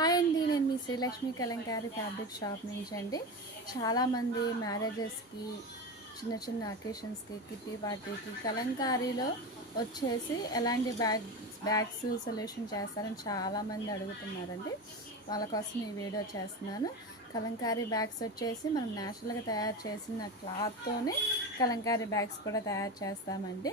Hi అండి, నేను మీ Srilakshmi Kalamkari fabric shop నుంచి అండి. చాలామంది మ్యారేజెస్కి, చిన్న చిన్న అకేషన్స్కి, కిట్టి పార్టీకి కలంకారీలో వచ్చేసి ఎలాంటి బ్యాగ్స్ సొల్యూషన్ చేస్తారని చాలామంది అడుగుతున్నారండి. వాళ్ళ కోసం ఈ వీడియో చేస్తున్నాను. కలంకారీ బ్యాగ్స్ వచ్చేసి మనం న్యాచురల్గా తయారు చేసిన క్లాత్తోనే కలంకారీ బ్యాగ్స్ కూడా తయారు చేస్తామండి.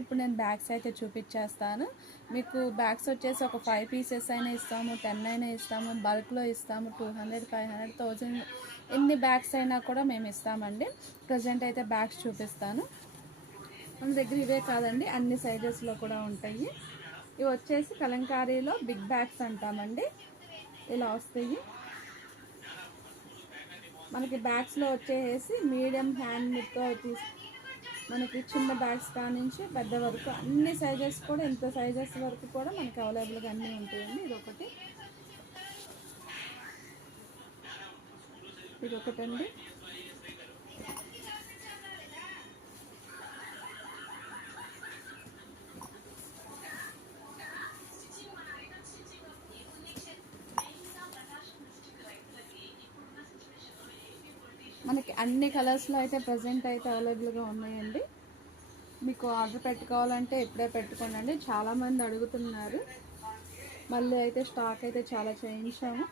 ఇప్పుడు నేను బ్యాగ్స్ అయితే చూపించేస్తాను. మీకు బ్యాగ్స్ వచ్చేసి ఒక 5 పీసెస్ అయినా ఇస్తాము, 10 అయినా ఇస్తాము, బల్క్లో ఇస్తాము. 200, 500, 1000 ఎన్ని బ్యాగ్స్ అయినా కూడా మేము ఇస్తామండి. ప్రజెంట్ అయితే బ్యాగ్స్ చూపిస్తాను. మన దగ్గర ఇవే కాదండి, అన్ని సైజెస్లో కూడా ఉంటాయి. ఇవి వచ్చేసి కలంకారీలో బిగ్ బ్యాగ్స్ అంటామండి. ఇలా వస్తాయి. మనకి బ్యాగ్స్లో వచ్చేసి మీడియం హ్యాండ్తో మనకి చిన్న బ్యాగ్స్ కానించి పెద్ద వరకు అన్ని సైజెస్ కూడా, ఇంత సైజెస్ వరకు కూడా మనకి అవైలబుల్గా అన్నీ ఉంటాయండి. ఇదొకటండి. మనకి అన్ని కలర్స్లో అయితే ప్రజెంట్ అయితే అవైలబుల్గా ఉన్నాయండి. మీకు ఆర్డర్ పెట్టుకోవాలంటే ఇప్పుడే పెట్టుకోండి. చాలామంది అడుగుతున్నారు. మళ్ళీ అయితే స్టాక్ అయితే చాలా చేయించాము.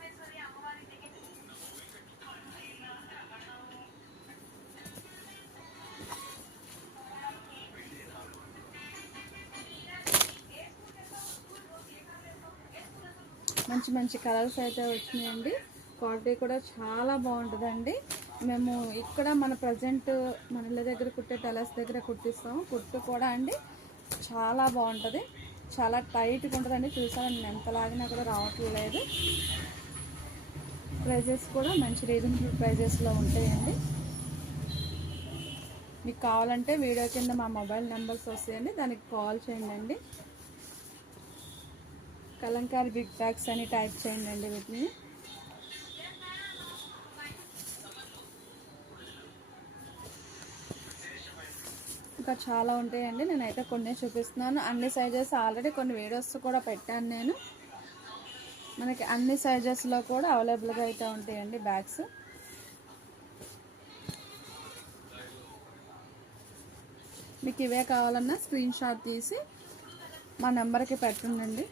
మంచి మంచి కలర్స్ అయితే వచ్చినాయండి. క్వాలిటీ కూడా చాలా బాగుంటుందండి. మేము ఇక్కడ మన ప్రజెంట్ మన ఇళ్ళ దగ్గర కుట్టే టెలర్స్ దగ్గర కుట్టిస్తాము. కుట్టు కూడా అండి చాలా బాగుంటుంది, చాలా టైట్గా ఉంటుందండి. చూసారా, నేను ఎంత లాగినా కూడా రావట్లేదు. ప్రైజెస్ కూడా మంచి రీజనబుల్ ప్రైజెస్లో ఉంటాయండి. మీకు కావాలంటే వీడియో కింద మా మొబైల్ నెంబర్స్ వస్తాయండి, దానికి కాల్ చేయండి. కలంకారీ బిగ్ బ్యాగ్స్ అని టైప్ చేయండి. వీటిని ఇంకా చాలా ఉంటాయండి. నేనైతే కొన్ని చూపిస్తున్నాను. అన్ని సైజెస్ ఆల్రెడీ కొన్ని వీడియోస్ కూడా పెట్టాను నేను. మనకి అన్ని సైజెస్లో కూడా అవైలబుల్గా అయితే ఉంటాయండి బ్యాగ్స్. మీకు ఇవే కావాలన్నా స్క్రీన్ షాట్ తీసి మా నెంబర్కి పెట్టండి.